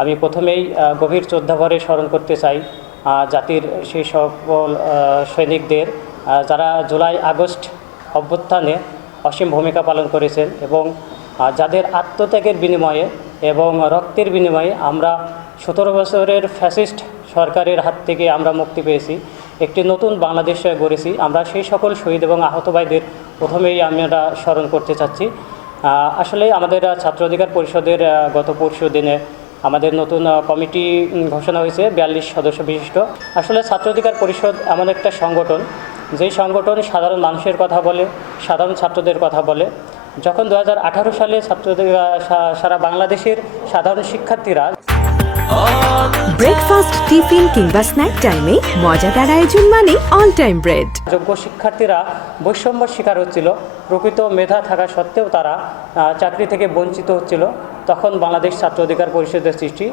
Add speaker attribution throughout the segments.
Speaker 1: আমি প্রথমেই গভীর শ্রদ্ধাভরে স্মরণ করতে চাই জাতির সেই সকল সৈনিকদের যারা জুলাই, আগস্ট অভ্যুত্থানে অসীম ভূমিকা পালন করেছেন এবং যাদের আত্মত্যাগের বিনিময়ে এবং রক্তের বিনিময়ে আমরা সতেরো বছরের ফ্যাসিস্ট সরকারের হাত থেকে আমরা মুক্তি পেয়েছি, একটি নতুন বাংলাদেশ গড়েছি, আমরা সেই সকল শহীদ এবং আহত ভাইদের প্রথমেই আমরা স্মরণ করতে চাচ্ছি। আসলে আমাদের ছাত্র অধিকার পরিষদের গত পরশু দিনে আমাদের নতুন কমিটি ঘোষণা হয়েছে বিয়াল্লিশ সদস্য বিশিষ্ট। আসলে ছাত্র অধিকার পরিষদ এমন একটা সংগঠন যেই সংগঠন সাধারণ মানুষের কথা বলে সাধারণ ছাত্রদের কথা বলে। যখন দু হাজার আঠারো সালে ছাত্রদের সা- সারা বাংলাদেশের সাধারণ শিক্ষার্থীরা
Speaker 2: ব্রেকফাস্ট টিফিন কিংবা স্ন্যাক টাইমে মজাদার আয়োজন মানে অল টাইম ব্রেড
Speaker 1: যোগ্য শিক্ষার্থীরা বৈষম্যর শিকার হচ্ছিল প্রকৃত মেধা থাকা সত্ত্বেও তারা চাকরি থেকে বঞ্চিত হচ্ছিল। তখন বাংলাদেশ ছাত্র অধিকার পরিষদের সৃষ্টি।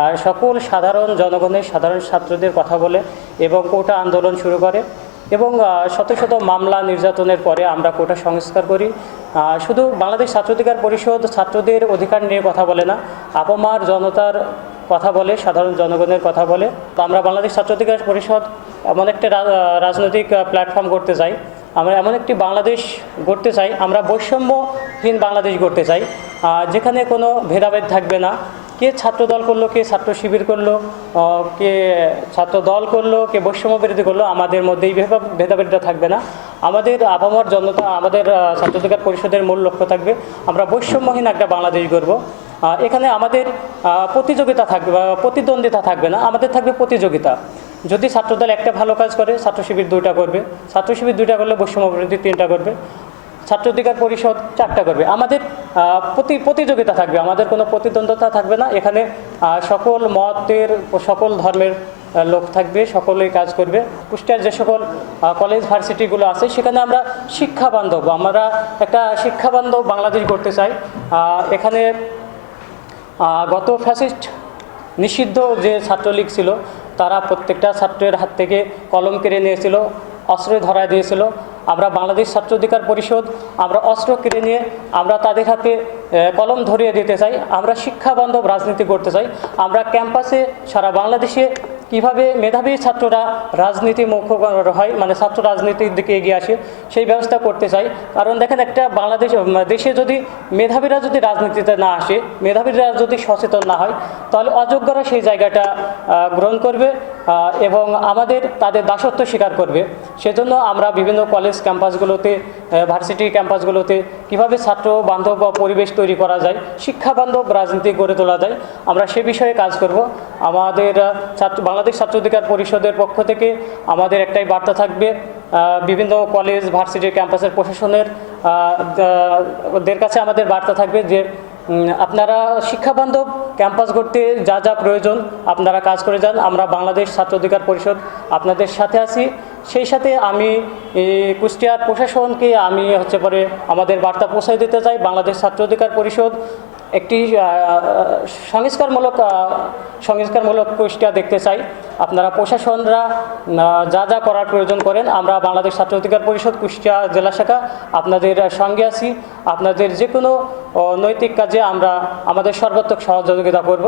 Speaker 1: আর সকল সাধারণ জনগণের সাধারণ ছাত্রদের কথা বলে এবং কোটা আন্দোলন শুরু করে এবং শত শত মামলা নির্যাতনের পরে আমরা কোটা সংস্কার করি। শুধু বাংলাদেশ ছাত্র অধিকার পরিষদ ছাত্রদের অধিকার নিয়ে কথা বলে না, আপামার জনতার কথা বলে, সাধারণ জনগণের কথা বলে। তো আমরা বাংলাদেশ ছাত্র অধিকার পরিষদ এমন একটা রাজনৈতিক প্ল্যাটফর্ম করতে চাই। আমরা এমন একটি বাংলাদেশ গড়তে চাই। আমরা বৈষম্যহীন বাংলাদেশ গড়তে চাই। যেখানে কোনো ভেদাভেদ থাকবে না। কে ছাত্র দল করল কে ছাত্র শিবির করল কে ছাত্র দল করল কে বৈষম্য বিরোধী করল আমাদের মধ্যে এই ভেদা- ভেদাভেদটা থাকবে না। আমাদের আবহাওয়ার জনতা আমাদের আহ, ছাত্র অধিকার পরিষদের মূল লক্ষ্য থাকবে। আমরা বৈষম্যহীন একটা বাংলাদেশ গড়ব। এখানে আমাদের প্রতিযোগিতা থাকবে প্রতিদ্বন্দ্বিতা থাকবে না। আমাদের থাকবে প্রতিযোগিতা। যদি ছাত্রদল একটা ভালো কাজ করে ছাত্র শিবির দুইটা করবে। ছাত্র শিবির দুইটা করলে বৈষম্য বিরোধী তিনটা করবে। ছাত্র অধিকার পরিষদ চারটা করবে। আমাদের প্রতি, প্রতিযোগিতা থাকবে। আমাদের কোনো প্রতিদ্বন্দ্বিতা থাকবে না। এখানে সকল মতের, সকল ধর্মের লোক থাকবে, সকলেই কাজ করবে। কুষ্টিয়ার যে সকল কলেজ ভার্সিটিগুলো আছে, সেখানে আমরা শিক্ষা বান্ধব। আমরা একটা শিক্ষা বান্ধব বাংলাদেশ করতে চাই। এখানে গত ফ্যাসিস্ট নিষিদ্ধ যে ছাত্রলীগ ছিল, তারা প্রত্যেকটা ছাত্রের হাত থেকে কলম কেড়ে নিয়েছিল, অস্ত্র ধরায় দিয়েছিল। আমরা বাংলাদেশ ছাত্র অধিকার পরিষদ, আমরা অস্ত্র কেড়ে নিয়ে আমরা তাদের হাতে কলম ধরিয়ে দিতে চাই, আমরা শিক্ষা বান্ধব রাজনীতি করতে চাই, আমরা ক্যাম্পাসে সারা বাংলাদেশে কীভাবে মেধাবী ছাত্ররা রাজনীতি মুখ হয় মানে ছাত্র রাজনীতির দিকে এগিয়ে আসে, সেই ব্যবস্থা করতে চাই। কারণ দেখেন একটা বাংলাদেশ দেশে যদি মেধাবীরা যদি রাজনীতিতে না আসে, মেধাবীরা যদি সচেতন না হয়, তাহলে অযোগ্যরা সেই জায়গাটা গ্রহণ করবে। এবং আমাদের তাদের দাসত্ব স্বীকার করবে। সেজন্য আমরা বিভিন্ন কলেজ ক্যাম্পাসগুলোতে ভার্সিটি ক্যাম্পাসগুলোতে কীভাবে ছাত্র, বান্ধব পরিবেশ তৈরি করা যায়, শিক্ষা বান্ধব রাজনীতি গড়ে তোলা যায়, আমরা সে বিষয়ে কাজ করব। আমাদের ছাত্র, বাংলাদেশ ছাত্র অধিকার পরিষদের পক্ষ থেকে আমাদের একটাই বার্তা থাকবে বিভিন্ন কলেজ ভার্সিটি ক্যাম্পাসের প্রশাসনের দের কাছে আমাদের বার্তা থাকবে যে আপনারা শিক্ষাবান্ধব ক্যাম্পাস করতে যা যা প্রয়োজন, আপনারা কাজ করে যান। আমরা বাংলাদেশ ছাত্র অধিকার পরিষদ আপনাদের সাথে আছি। সেই সাথে আমি কুষ্টিয়ার প্রশাসনকে আমি হচ্ছে পরে আমাদের বার্তা পৌঁছায় দিতে চাই। বাংলাদেশ ছাত্র অধিকার পরিষদ একটি সংস্কারমূলক সংস্কারমূলক কুষ্টিয়া দেখতে চাই। আপনারা প্রশাসনরা যা যা করার প্রয়োজন করেন, আমরা বাংলাদেশ ছাত্র অধিকার পরিষদ কুষ্টিয়া জেলা শাখা আপনাদের সঙ্গে আছি। আপনাদের যে কোনো নৈতিক কাজে আমরা আমাদের সর্বাত্মক সহযোগিতা করব।